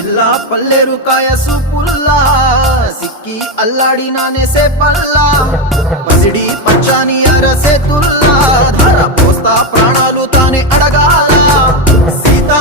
పిల్ల పల్లెరు కాయ సూపుల్లా సిక్కి అల్లాడినానే సే పల్లా పసిడి పచ్చాని అరసే తుల్లా ధర పోస్తా ప్రాణాలు తానే అడగాల సీతా